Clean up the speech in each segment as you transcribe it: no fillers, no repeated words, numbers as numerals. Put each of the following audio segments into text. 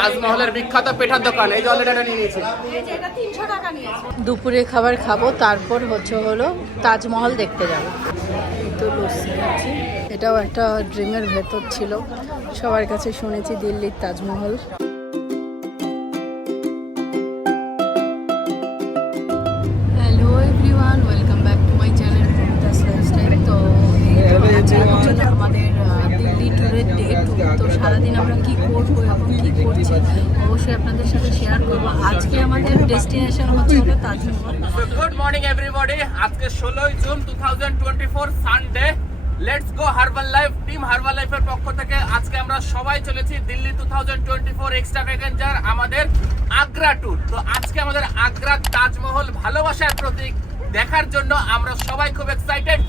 তাজমহলের বিখ্যাত পেঠার দোকান। এই যে অলরেডি এটা নিয়ে নিয়েছি। দুপুরে খাবার খাবো, তারপর হলো তাজমহল দেখতে যাব। এই তো লস্যি খাচ্ছি। এটাও একটা ড্রিমের ভেতর ছিল, সবার কাছে শুনেছি দিল্লির Taj Mahal. Hello everyone, welcome back to my channel প্রমিতাস lifestyle. তো আমাদের দিল্লি ট্যুরের ডে 2। তো সারাদিন আমরা কি করবো এবং কি করছি অবশ্যই আপনাদের সাথে শেয়ার করবো। আজকে আমাদের ডেস্টিনেশন হচ্ছে তাজমহল। Good morning everybody. আজকে 16 June 2024 Sunday. Let's go herbal life. Team herbal লাইফের পক্ষ থেকে আজকে আমরা সবাই চলেছি দিল্লি 2024 এক্সট্রাভ্যাগাঞ্জার আমাদের আগ্রা ট্যুর। তো আজকে আমাদের আগ্রা তাজমহল ভালোবাসার প্রতীক দেখার জন্য আমরা সবাই খুব এক্সাইটেড।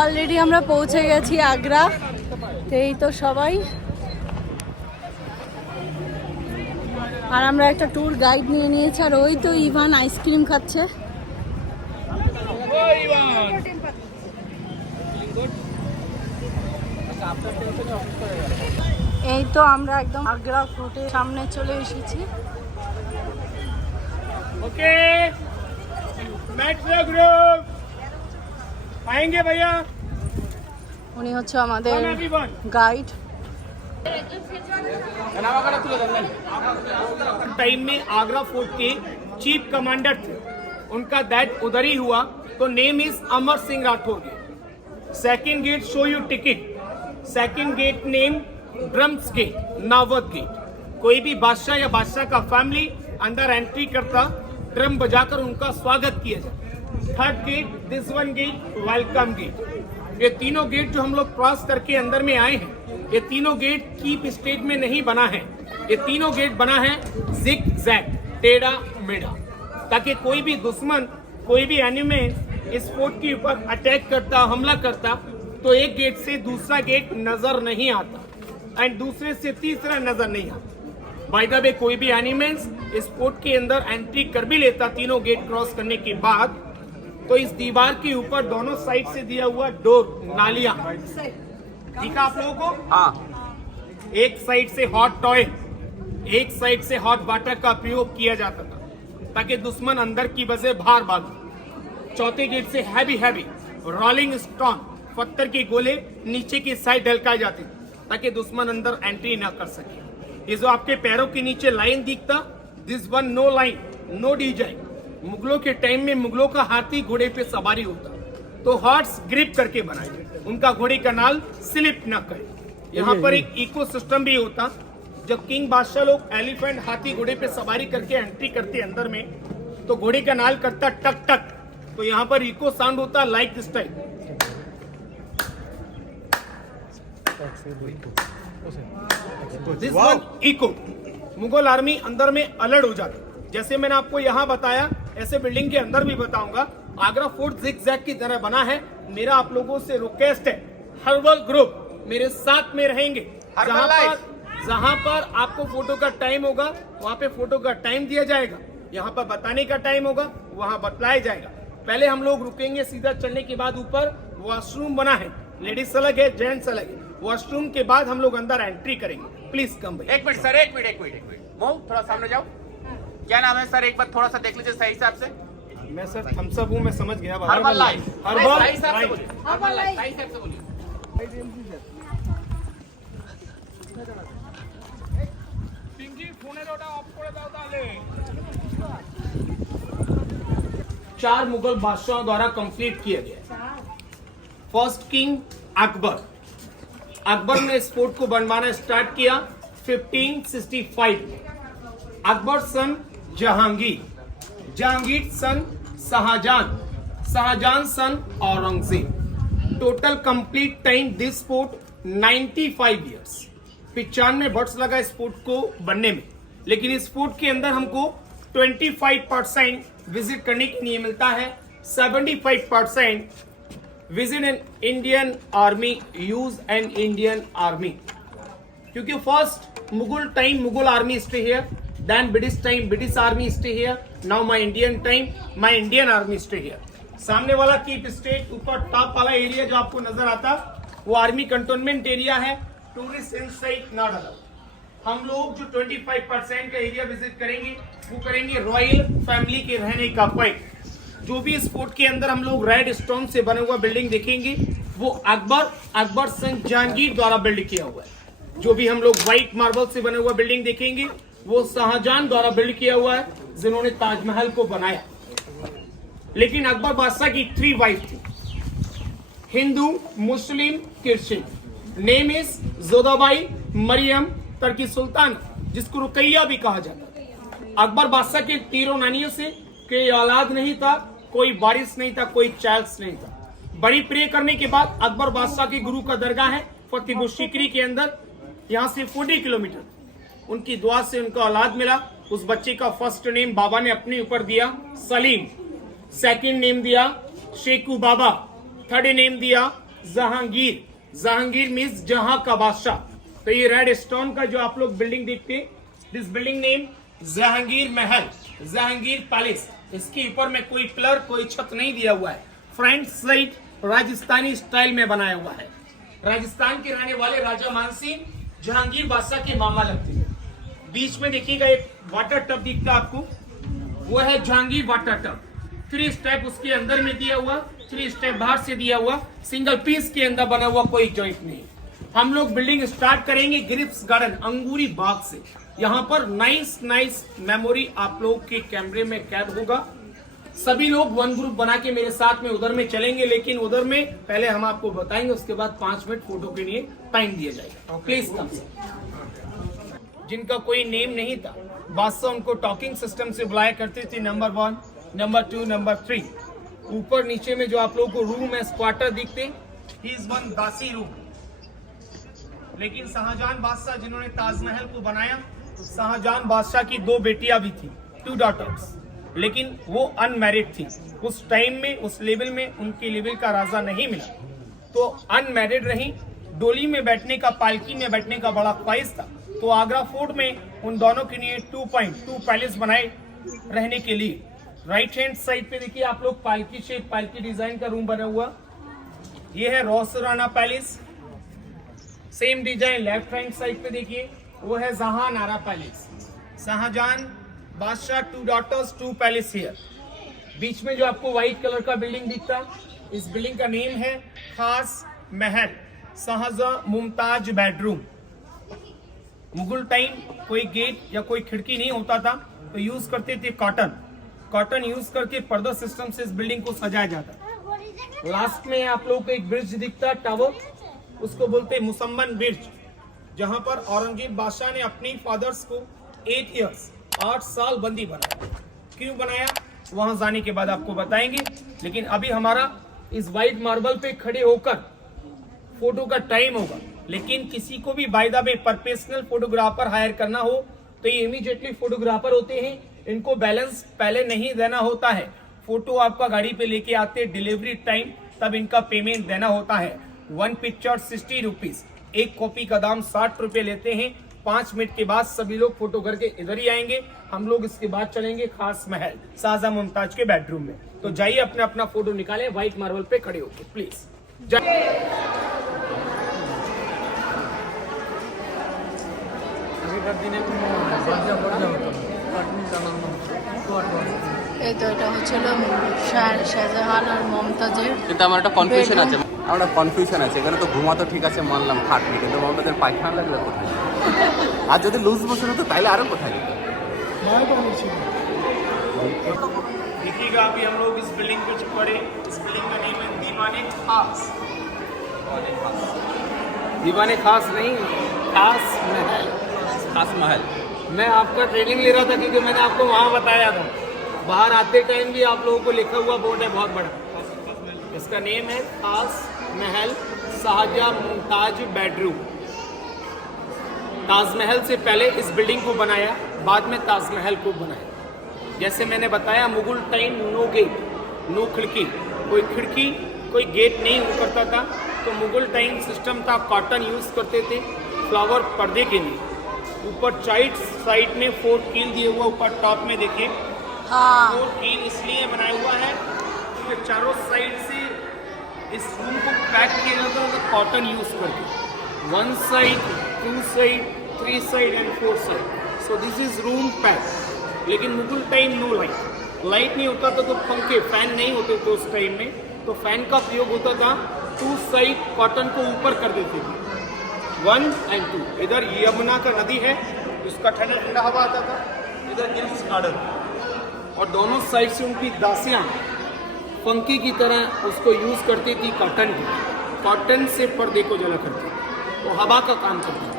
অলরেডি আমরা পৌঁছে গেছি আগ্রা। এই তো সবাই, আর আমরা একটা ট্যুর গাইড নিয়ে নিয়েছি। আর ওই তো ইভান আইসক্রিম খাচ্ছে। এই তো আমরা একদম আগ্রা ফোর্টের সামনে চলে এসেছি। ओके मेट्रो ग्रुप आएंगे भैया। উনি হচ্ছে আমাদের গাইড। टाइम में आगरा फोर्ट के चीफ कमांडर थे, उनका डेथ उधर ही हुआ। तो name is Amar Singh Rathore. Second gate show you ticket. Second gate name drums gate, नावत गेट। कोई भी बादशाह या बादशाह का फैमिली अंदर एंट्री करता, ड्रम बजाकर उनका स्वागत किया जाता। Third gate this one gate welcome gate. ये तीनों गेट जो हम लोग क्रॉस करके अंदर में आए हैं, ये तीनों गेट कीप स्टेट में नहीं बना है। ये तीनों गेट बना है जिग जैग, टेढ़ा मेढ़ा, ताकि कोई भी दुश्मन, कोई भी एनिमी इस फोर्ट के ऊपर अटैक करता, हमला करता, तो एक गेट से दूसरा गेट नजर नहीं आता एंड दूसरे से तीसरा नजर नहीं आता। बाय द वे कोई भी एनिमल्स इस फोर्ट के अंदर एंट्री कर भी लेता तीनों गेट क्रॉस करने के बाद, तो इस दीवार के ऊपर दोनों साइड से दिया हुआ डोर, नालियां, ठीक है आप लोगों को? हाँ। एक साइड से हॉट टॉयलेट, एक साइड से हॉट वाटर का प्रयोग किया जाता था, ताकि दुश्मन अंदर की वजह बाहर भागे। चौथे गेट से हैवी रोलिंग स्टोन, पत्थर के गोले नीचे की साइड ढलकाए जाते, ताकि दुश्मन अंदर एंट्री ना कर सके। ये जो आपके पैरों के नीचे लाइन दिखता, this one no line, no design. मुगलों के टाइम में मुगलों का हाथी घोड़े पे सवारी होता, तो हॉर्स ग्रिप करके बनाए, उनका घोड़े का नाल स्लिप न करे। यहाँ पर एक इको सिस्टम भी होता। जब किंग बादशाह लोग एलिफेंट, हाथी, घोड़े पे सवारी करके एंट्री करते अंदर में, तो घोड़े का नाल करता टक टक, तो यहाँ पर इको साउंड होता like this type. This one echo. Mughal army अंदर में अलर्ट हो जाती। जैसे मैंने आपको यहाँ बताया, ऐसे बिल्डिंग के अंदर भी बताऊंगा। आगरा फोर्ट जिग जैग की तरह बना है। मेरा आप लोगों से रिक्वेस्ट है, हर्बल ग्रुप मेरे साथ में रहेंगे। जहाँ पर आपको फोटो का टाइम होगा, वहाँ पे फोटो का टाइम दिया जाएगा। यहाँ पर बताने का टाइम होगा, वहाँ बतलाया जाएगा। पहले हम लोग रुकेंगे, सीधा चढ़ने के बाद ऊपर वॉशरूम बना है, लेडीज अलग है, जेंट्स अलग है। वॉशरूम के बाद हम लोग अंदर एंट्री करेंगे। प्लीज कम भाई। एक मिनट सर, एक मिनट मोम थोड़ा सामने जाओ। क्या नाम है सर? एक बार थोड़ा सा देख लीजिए सही हिसाब से। मैं सर थम्सअप हूँ, मैं समझ गया। हर्बल लाइफ, हर्बल सही हिसाब से लाइफ। बोलिए। हर्बल लाइफ सही हिसाब से बोलिए। चार मुगल बादशाहों द्वारा कंप्लीट किया गया। First king Akbar. अकबर ने इस फोर्ट को बनवाना स्टार्ट किया 1565 में। Akbar son Jahangir, Jahangir son Shahjahan, Shahjahan son Aurangzeb. Total complete time this fort 95 years, 95 वर्ष लगा इस फोर्ट को बनने में। लेकिन इस फोर्ट के अंदर हमको 25% विजिट करने के लिए मिलता है, 75% visit an Indian army use an Indian army, क्योंकि first Mughal time Mughal army stay here, then British time British army stay here, now my Indian time my Indian army stay here. सामने वाला कीप स्टेट ऊपर top वाला area जो आपको नजर आता वो आर्मी कंटोनमेंट एरिया है, टूरिस्ट इनसाइड नॉट अलाउड। हम लोग जो 25% का एरिया विजिट करेंगे वो करेंगे रॉयल फैमिली के रहने का पॉइंट। जो भी इस फोर्ट के अंदर हम लोग रेड स्टोन से बने हुआ बिल्डिंग देखेंगे वो अकबर सन जहांगीर द्वारा बिल्ड किया हुआ है। जो भी हम लोग व्हाइट मार्बल से बने हुआ बिल्डिंग देखेंगे वो शाहजहां द्वारा बिल्ड किया हुआ है, जिन्होंने ताजमहल को बनाया। लेकिन अकबर बादशाह की 3 वाइफ थी, Hindu, Muslim, Christian. Name is Jodhabai, Mariam, Turki Sultan, जिसको रुकैया भी कहा जाता है। अकबर बादशाह के तीनों नानियों से कोई औलाद नहीं था, कोई वारिस नहीं था, कोई चाइल्ड्स नहीं था। बड़ी प्रे करने के बाद अकबर बादशाह के गुरु का दरगाह है फतेहपुर सीकरी के अंदर, यहाँ से 40 किलोमीटर। उनकी दुआ से उनका औलाद मिला। उस बच्चे का फर्स्ट नेम बाबा ने अपने ऊपर दिया सलीम, सेकंड नेम दिया शेखू बाबा, थर्ड नेम दिया जहांगीर। जहांगीर मीन्स जहां का बादशाह। तो ये रेड स्टोन का जो आप लोग बिल्डिंग देखते हैं, this building name Jahangir Mahal, Jahangir palace. इसके ऊपर में कोई पिलर कोई छत नहीं दिया हुआ है। फ्रंट साइड राजस्थानी स्टाइल में बनाया हुआ है। राजस्थान के रहने वाले राजा मानसिंह जहांगीर बादशाह के मामा लगते हैं। बीच में देखिएगा एक वाटर टब दिखता है आपको, वो है जहांगीर वाटर टब। 3 स्टेप उसके अंदर में दिया हुआ, 3 स्टेप बाहर से दिया हुआ, सिंगल पीस के अंदर बना हुआ, कोई जॉइंट नहीं। हम लोग बिल्डिंग स्टार्ट करेंगे ग्रिप्स गार्डन अंगूरी बाग से। यहाँ पर नाइस मेमोरी आप लोग के कैमरे में कैद होगा। सभी लोग 1 ग्रुप बना के मेरे साथ में उधर में चलेंगे, लेकिन उधर में पहले हम आपको बताएंगे, उसके बाद 5 मिनट फोटो के लिए टाइम दिया जाएगा। Please come. जिनका कोई नेम नहीं था, बादशाह उनको टॉकिंग सिस्टम से बुलाया करते थे, नंबर 1, नंबर 2, नंबर 3। ऊपर नीचे में जो आप लोगों को रूम है क्वार्टर दिखते, ही इज 1 दासी रूम। लेकिन शाहजहां बादशाह जिन्होंने ताजमहल को बनाया, शाहजहां बादशाह की 2 बेटियां भी थी, 2 डॉटर्स, लेकिन वो अनमैरिड थी। उस टाइम में उस लेवल में उनके लेवल का राजा नहीं मिला, तो अनमैरिड रही। डोली में बैठने का, पालकी में बैठने का बड़ा ख्वाहिश था, तो आगरा फोर्ट में उन दोनों के लिए 2.2 पैलेस बनाए रहने के लिए। राइट हैंड साइड पे देखिए आप लोग पालकी शेप, पालकी डिजाइन का रूम बना हुआ, ये है रोसराना palace. Same design left hand side पे देखिए, वो है जहानारा पैलेस। शाहजहां बादशाह 2 डॉटर्स 2 पैलेस हियर। बीच में जो आपको व्हाइट कलर का बिल्डिंग दिखता, इस बिल्डिंग का नेम है खास महल, शाहजहां मुमताज बेडरूम। मुगल टाइम कोई गेट या कोई खिड़की नहीं होता था, तो यूज करते थे कॉटन यूज करके पर्दा सिस्टम से इस बिल्डिंग को सजाया जाता। लास्ट में आप लोगों को एक ब्रिज दिखता, टावर, उसको बोलते मुसम्मन ब्रिज, जहां पर औरंगजेब बादशाह ने अपनी फादर्स को 8 इयर्स 8 साल बंदी बनाया। क्यों बनाया वहां जाने के बाद आपको बताएंगे। लेकिन अभी हमारा इस व्हाइट मार्बल पे खड़े होकर फोटो का टाइम होगा। लेकिन किसी को भी by the way professional photographer higher करना हो तो ये इमीडिएटली फोटोग्राफर होते हैं, इनको बैलेंस पहले नहीं देना होता है। फोटो आपका गाड़ी पे लेके आते, डिलीवरी टाइम तब इनका पेमेंट देना होता है। 1 पिक्चर 60 रुपीज, एक कॉपी का दाम 60 रुपए लेते हैं। 5 मिनट के बाद सभी लोग फोटो करके इधर ही आएंगे। हम लोग इसके बाद चलेंगे खास महल शाहजहां मुमताज के बेडरूम में। तो जाइए अपना अपना फोटो निकालें व्हाइट मार्बल पे खड़े होके प्लीज। এই তো এটা হচ্ছিল শাহজাহান আর মমতাজের। কিন্তু আমার একটা কনফিউশন আছে, এখানে তো ঘুমাতো ঠিক আছে মানলাম খাটনি, কিন্তু মমতাজের পায়খানা লাগলে কোথায়? আর যদি লুজ মোশন হতো তাহলে আরো কোথায় যেত? देखिएगा अभी हम लोग इस बिल्डिंग पे पड़े। इस बिल्डिंग का नेम है दीवाने खास। दीवाने खास नहीं, खास महल। खास महल। मैं आपका ट्रेनिंग ले रहा था क्योंकि मैंने आपको वहाँ बताया था। बाहर आते टाइम भी आप लोगों को लिखा हुआ बोर्ड है बहुत बड़ा। इसका नेम है ताज महल शाहजहां मुमताज बेडरूम। ताजमहल से पहले इस बिल्डिंग को बनाया, बाद में ताजमहल को बनाया। जैसे मैंने बताया Mughal time no gate no खिड़की, कोई खिड़की कोई गेट नहीं हुआ करता था। तो मुगल टाइम सिस्टम था, कॉटन यूज़ करते थे फ्लावर पर्दे के लिए। ऊपर साइड में 4 कील दिए हुआ, ऊपर टॉप में देखिए हाँ 4 कील इसलिए बनाया हुआ है क्योंकि चारों साइड से इस रूम को पैक किया जाता है कॉटन यूज़ करके। 1 side 2 side 3 side and 4 side. So this is room pack. लेकिन मुगल टाइम नो लाइट नहीं होता था, तो पंखे फैन नहीं होते थे उस टाइम में, तो फैन का प्रयोग होता था। 2 साइड कॉटन को ऊपर कर देते थे, 1 और 2। इधर यमुना का नदी है, उसका ठंडा ठंडा हवा आता था। इधर गिल्स गार्डन, और दोनों साइड से उनकी दासियाँ पंखे की तरह उसको यूज़ करती थी कॉटन से पर्दे को जला करती थी, तो हवा का काम करती थी।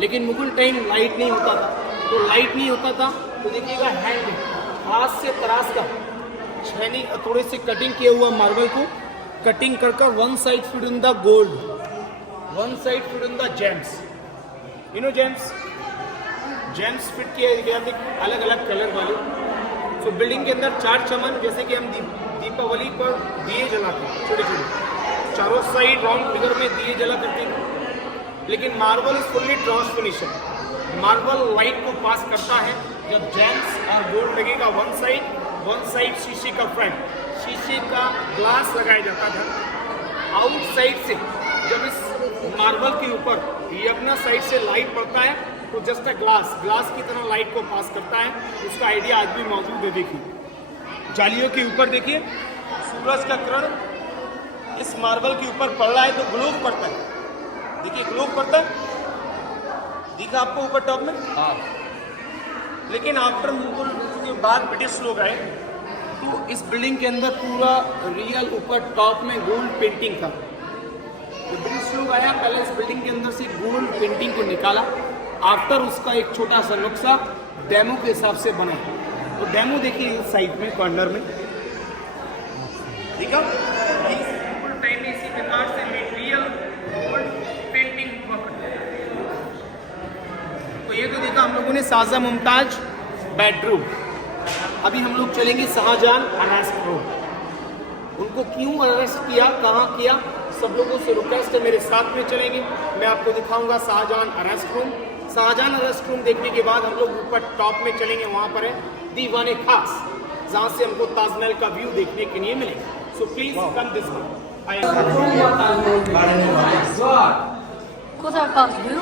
लेकिन मुगल टाइम लाइट नहीं होता था, तो देखिएगा हैंड हाथ से तराश का छेनी थोड़े से कटिंग किया हुआ मार्बल को कटिंग कर 1 side fit in the gold, 1 side fit in the James. You know James fit किया गया अलग अलग कलर वाले। तो बिल्डिंग के अंदर 4 चमन, जैसे कि हम दीपावली पर दिए जलाते हैं छोटे छोटे, चारों साइड राउंड फिगर में दिए जला करते हैं। लेकिन मार्बल इज फुल्ली ट्रांस फिनिशन, मार्बल लाइट को पास करता है। जब जेम्स और गोल्ड लगेगा 1 साइड शीशे का फ्रंट, शीशे का ग्लास लगाया जाता था। आउटसाइड से जब इस मार्बल के ऊपर यमुना साइड से लाइट पड़ता है तो जस्ट अ ग्लास की तरह लाइट को पास करता है। उसका आइडिया आज भी मौजूद है। देखिए जालियों के ऊपर देखिए सूरज का किरण इस मार्बल के ऊपर पड़ रहा है तो ग्लो पड़ता है। देखिए ग्लो पड़ता है, दिखा आपको ऊपर टॉप में। लेकिन आफ्टर मुगल के बाद ब्रिटिश लोग आए तो इस बिल्डिंग के अंदर पूरा रियल ऊपर टॉप में गोल्ड पेंटिंग था। तो ब्रिटिश लोग आया, पहले इस बिल्डिंग के अंदर से गोल्ड पेंटिंग को निकाला। आफ्टर उसका एक छोटा सा नुस्खा डेमो के हिसाब से बना। तो डेमो देखिए इस साइड में कॉर्नर में, ठीक है। मुगल टाइम में इसी प्रकार से मटेरियल गोल्ड पेंटिंग हुआ करता है। तो ये तो देखा हम लोगों ने शाहजहां मुमताज बेडरूम। अभी हम लोग चलेंगे शाहजहां अरेस्ट रूम। उनको क्यों अरेस्ट किया, कहाँ किया, सब लोगों से रिक्वेस्ट है मेरे साथ में चलेंगे। मैं आपको दिखाऊंगा Shahjahan arrest room. Shahjahan arrest room देखने के बाद हम लोग ऊपर टॉप में चलेंगे, वहाँ पर है दीवाने खास, जहाँ से हमको ताजमहल का व्यू देखने के लिए मिलेगा। So please come this way. কোথায় ফার্স্ট ভিউ?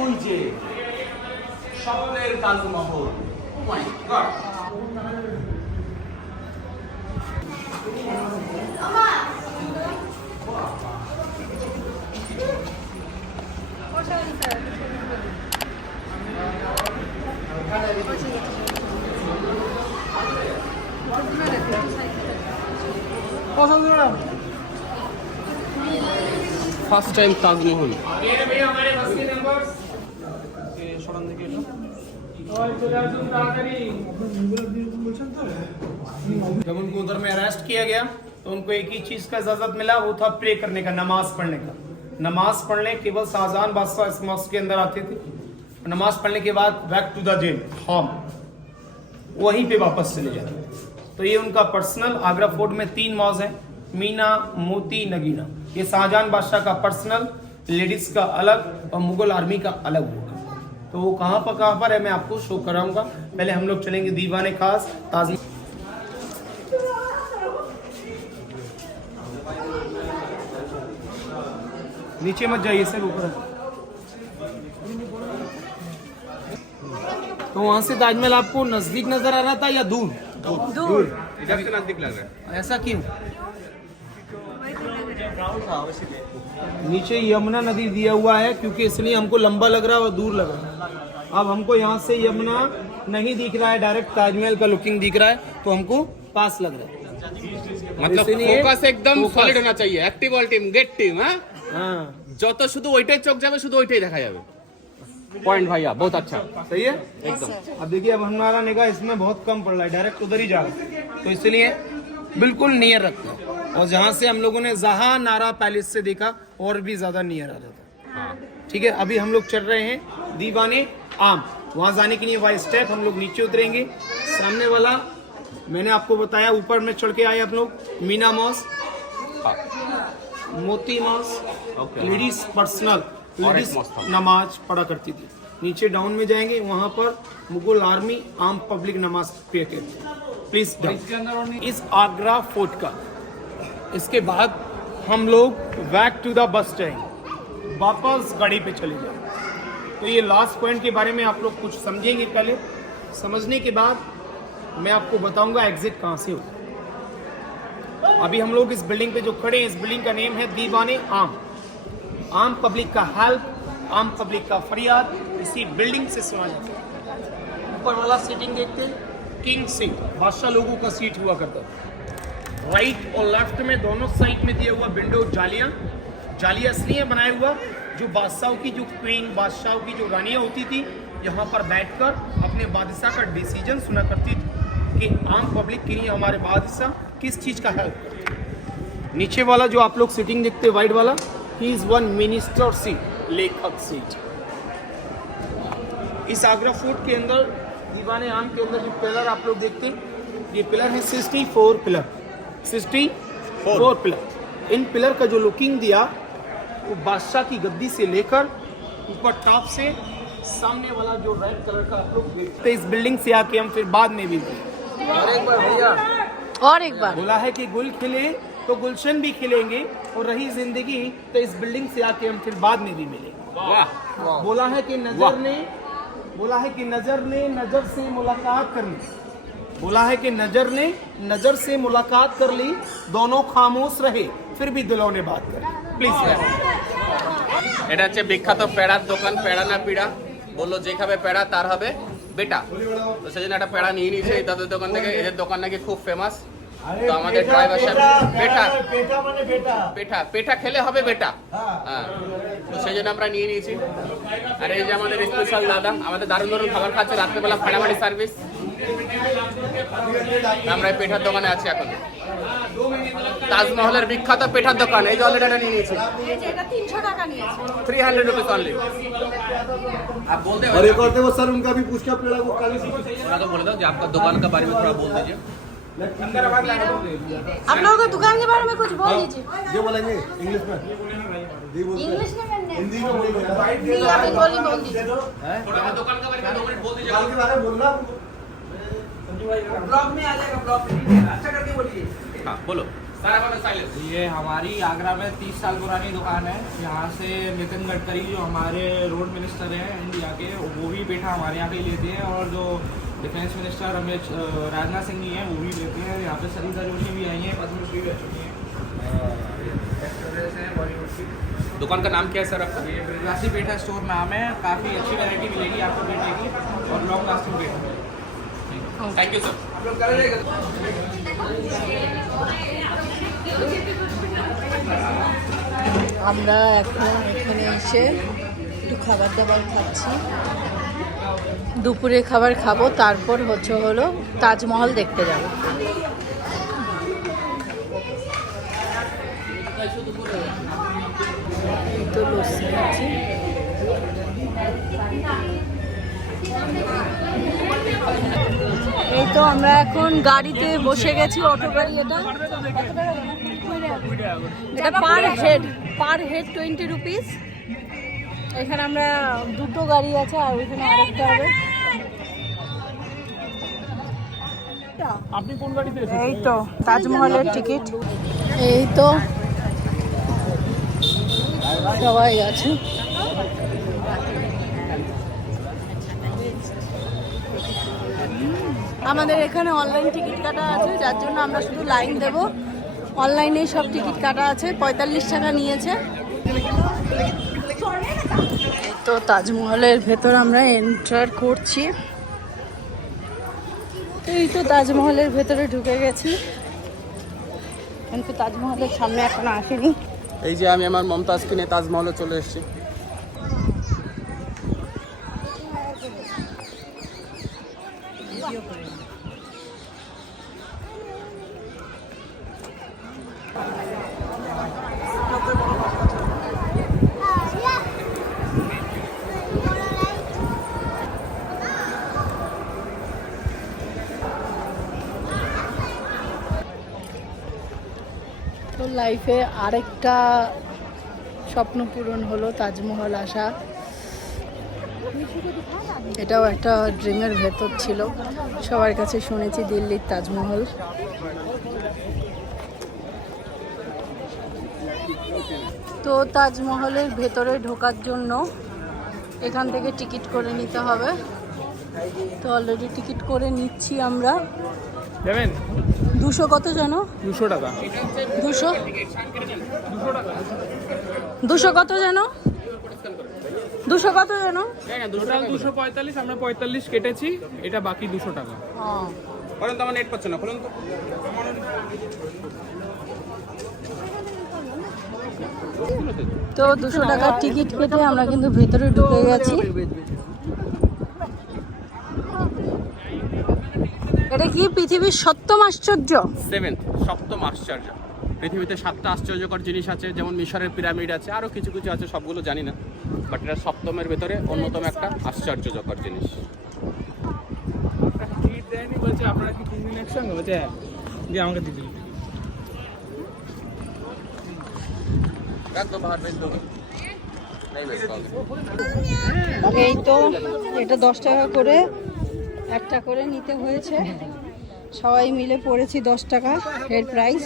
ওই যে স্বপ্নের তাজমহল। ও মাই গড। First time Taj Mahal. भैया हमारे बस के नंबर्स जब उनको उधर में अरेस्ट किया गया तो उनको एक ही चीज का इजाजत मिला, वो था प्रे करने का, नमाज पढ़ने का। नमाज पढ़ने केवल शाहजहां बादशाह इस मॉस्क के अंदर आते थे। नमाज पढ़ने के बाद back to the jail home, वहीं पे वापस चले जाते थे। तो ये उनका पर्सनल आगरा फोर्ट में 3 मॉज है, मीना, मोती, नगीना। ये शाहजहां बादशाह का पर्सनल, लेडीज का अलग और मुगल आर्मी का अलग होगा। तो वो कहाँ पर है मैं आपको शो कराऊंगा। पहले हम लोग चलेंगे दीवाने खास ताजमहल। नीचे मत जाइए सर, ऊपर। तो वहां से ताजमहल आपको नजदीक नजर आ रहा था या दूर? दूर। इधर से नजदीक लग रहा है। ऐसा क्यों? नीचे यमुना नदी दिया हुआ है क्योंकि इसलिए हमको लंबा लग रहा है और दूर लग रहा है। अब हमको यहाँ से यमुना नहीं दिख रहा है, डायरेक्ट ताजमहल का लुकिंग दिख रहा है, तो हमको पास लग रहा है। मतलब फोकस एकदम সলিড होना चाहिए। Active all team, get team. हाँ যত শুধু ওইটাই চোখ যাবে, শুধু ওইটাই দেখা যাবে। पॉइंट भैया बहुत अच्छा, सही है एकदम। अब देखिए अब हमारा निगाह इसमें बहुत कम पड़ रहा है, डायरेक्ट उधर ही जा रहा है, तो इसलिए बिल्कुल नियर रखना। और जहाँ से हम लोगों ने जहाँ नारा पैलेस से देखा और भी ज्यादा नियर आ रहा था। ठीक है, अभी हम लोग चल रहे हैं दीवाने आम। वहाँ जाने के लिए वाई स्टेप हम लोग नीचे उतरेंगे। सामने वाला मैंने आपको बताया, ऊपर में चढ़ के आए आप लोग मीना मॉस, मोती मॉस, लेडीज पर्सनल, लेडीज नमाज पढ़ा करती थी। नीचे डाउन में जाएंगे, वहाँ पर मुगल आर्मी आम पब्लिक नमाज पे करते। Please down. इस आगरा फोर्ट का, इसके बाद हम लोग back to the bus stand, वापस गाड़ी पे चले जाए। तो ये लास्ट पॉइंट के बारे में आप लोग कुछ समझेंगे। पहले समझने के बाद मैं आपको बताऊंगा एग्जिट कहाँ से होगा। अभी हम लोग इस बिल्डिंग पे जो खड़े हैं, इस बिल्डिंग का नेम है दीवाने आम। आम पब्लिक का हेल्प, आम पब्लिक का फरियाद इसी बिल्डिंग से सुना जाता है। ऊपर वाला सीटिंग देखते हैं, किंग सीट, बादशाह लोगों का सीट हुआ करता था। राइट और लेफ्ट में दोनों साइड में दिया हुआ विंडो जालियां इसलिए बनाया हुआ, जो बादशाहों की, जो क्वीन बादशाहों की जो रानियां होती थी, यहाँ पर बैठकर अपने बादशाह का डिसीजन सुना करती थी कि आम पब्लिक के लिए हमारे बादशाह किस चीज़ का हेल्प। नीचे वाला जो आप लोग सीटिंग देखते हैं वाइट वाला, he is one minister seat, लेखक सीट। इस आगरा फोर्ट के अंदर दीवाने आम के अंदर जो पिलर आप लोग देखते हैं, ये पिलर है 64 पिलर, 64 पिलर। इन पिलर का जो लुकिंग दिया वो बादशाह की गद्दी से लेकर ऊपर टॉप से सामने वाला जो रेड कलर का आप लोग देखते हैं। इस बिल्डिंग से आके हम फिर बाद में भी और एक बार बोला है कि गुल खिले तो गुलशन भी खिलेंगे, और रही जिंदगी तो इस बिल्डिंग से आके हम फिर बाद में भी मिलेंगे। बोला है कि नजर ने नजर से मुलाकात कर ली, बोला है कि नजर से मुलाकात कर ली, दोनों खामोश रहे फिर भी दिलों ने बात करी। প্লিজ। এটা হচ্ছে বিখ্যাত পেড়ার দোকান, পেড়া না পিড়া বললো, যে খাবে পেড়া তার হবে বেটা। তো সেজন্য একটা পেড়া নিয়ে নিয়েছে এই দাদুর দোকান থেকে। এদের দোকান নাকি খুব ফেমাস। তো আমাদের ড্রাইভার সাহেব পেঠা খেলে হবে বেটা, হ্যাঁ, তো সেই জন্য আমরা নিয়ে নিয়েছি। আর এই যে আমাদের স্পেশাল দাদা আমাদের দারুণ দারুণ খাবার খাচ্ছে, রাত্রেবেলা ফাটাফাটি সার্ভিস। আমরা এই পেঠার দোকানে আছি এখন, তাজমহলের বিখ্যাত পেঠার দোকান। এই যে অলরেডি এটা নিয়ে নিয়েছি, 300 रुपीज অনলি। आप बोल दे और एक और थे वो सर, उनका भी पूछ के पेड़ा को काली सी थोड़ा तो बोल दो कि आपका दुकान के बारे में थोड़ा बोल दीजिए। आप लोगों को दुकान के बारे में कुछ बोल दीजिए। जो बोलेंगे इंग्लिश में, इंग्लिश में हिंदी में बोलेंगे। आप बंगाली बोल दीजिए। थोड़ा दुकान के बारे में 2 मिनट बोल दीजिए। दुकान के बारे में बोलना ब्लॉग में आ जाएगा, ब्लॉग अच्छा करके बोलिए। हाँ बोलो। सारा बात साइलेंस। ये हमारी आगरा में 30 साल पुरानी दुकान है। यहाँ से नितिन गडकरी जो हमारे रोड मिनिस्टर हैं इंडिया के, वो भी पेठा हमारे यहाँ पे ही लेते हैं, और जो डिफेंस मिनिस्टर रमेश राजनाथ सिंह जी हैं वो भी लेते हैं। यहाँ पे सरिता जोशी भी आई हैं, पद्मश्री भी रह चुकी हैं, एक्ट्रेस हैं बॉलीवुड की। दुकान का नाम क्या है सर आपका? ये ब्रजवासी पेठा स्टोर नाम है। काफ़ी अच्छी वैरायटी मिलेगी आपको पेठे की, और long lasting petha. Thank you sir. আমরা এখন এখানে এসে একটু খাবার দাবার খাচ্ছি, দুপুরে খাবার খাবো, তারপর হলো তাজমহল দেখতে যাব। এই তো লস্যি খাচ্ছি। এই তো আমরা এখন গাড়িতে বসে গেছি, অটো গাড়ি। এটা পার হেড 20 রুপিস। এখানে আমরা দুটো গাড়ি আছে, আর ওইখানে আরেকটা হবে। আপনি কোন গাড়িতে? এই তো তাজমহলের টিকিট। এই তো সবাই আছে। আমাদের এখানে অনলাইন টিকিট কাটা আছে, যার জন্য আমরা শুধু লাইন দেব। অনলাইনে সব টিকিট কাটা আছে, 45 টাকা নিয়েছে। তো তাজমহলের ভেতর আমরা এন্টার করছি। এই তো তাজমহলের ভেতরে ঢুকে গেছি, কিন্তু তাজমহলের সামনে এখনো আসেনি। এই যে আমি আমার মমতাজকে নিয়ে তাজমহলে চলে এসেছি। লাইফে আরেকটা স্বপ্ন পূরণ হলো, তাজমহল আসা। এটাও একটা ড্রিমের ভেতর ছিল, সবার কাছে শুনেছি দিল্লির তাজমহল। তো তাজমহলের ভেতরে ঢোকার জন্য এখান থেকে টিকিট করে নিতে হবে। তো অলরেডি টিকিট করে নিচ্ছি আমরা। 200 কত জানো? 200 টাকা। 200 200 কত জানো? 200 কত জানো? টোটাল 245, আমরা 45 কেটেছি, এটা বাকি 200 টাকা। বলেন তো আমার নেট পাচ্ছে না, বলুন তো। তো 200 টাকার টিকিট কেটে আমরা কিন্তু ভেতরে ঢুকে গেছি। এটা কি পৃথিবীর সপ্তম আশ্চর্য? সপ্তম আশ্চর্য। পৃথিবীতে 7টা আশ্চর্যকর জিনিস আছে, যেমন মিশরের পিরামিড আছে, আরো কিছু কিছু আছে, সবগুলো জানি না, বাট এটা সপ্তমের ভেতরে অন্যতম একটা আশ্চর্যজনক জিনিস। টিকিট দেয়নি, বলছে আপনারা কি 3 দিন একসঙ্গে? বলছে হ্যাঁ, দিয়ে আমাকে দিয়ে দিল। একদম বাহার বেশ দোকান এই তো এটা 10 টাকা করে একটা করে নিতে হয়েছে, সবাই মিলে পড়েছি 10 টাকা এর প্রাইস।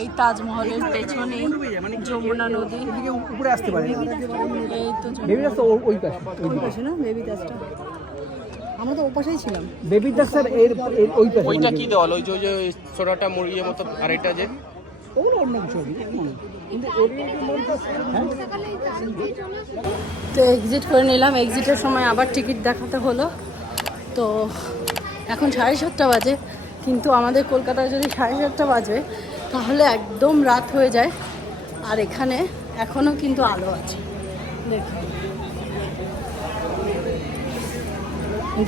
এই তাজমহলের পেছনেই যমুনা নদী, উপরে আসতে পারে এই তো বেবি দাস ওই পাশে না বেবি দাসটা, আমরা তো ওপাশেই ছিলাম। বেবি দাস স্যার এর ওই পাশে। ওইটা কি দেওয়াল? ওই যে ছোটটা মুরগির মতো, আর এটা যে ওগুলো অন্য কিছু কিন্তু তো এক্সিট করে নিলাম। এক্সিটের সময় আবার টিকিট দেখাতে হলো। তো এখন 7:30 বাজে, কিন্তু আমাদের কলকাতায় যদি 7:30 বাজে তাহলে একদম রাত হয়ে যায়। আর এখানে এখনও কিন্তু আলো আছে, দেখুন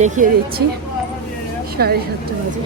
দেখিয়ে দিচ্ছি, 7:30 বাজে।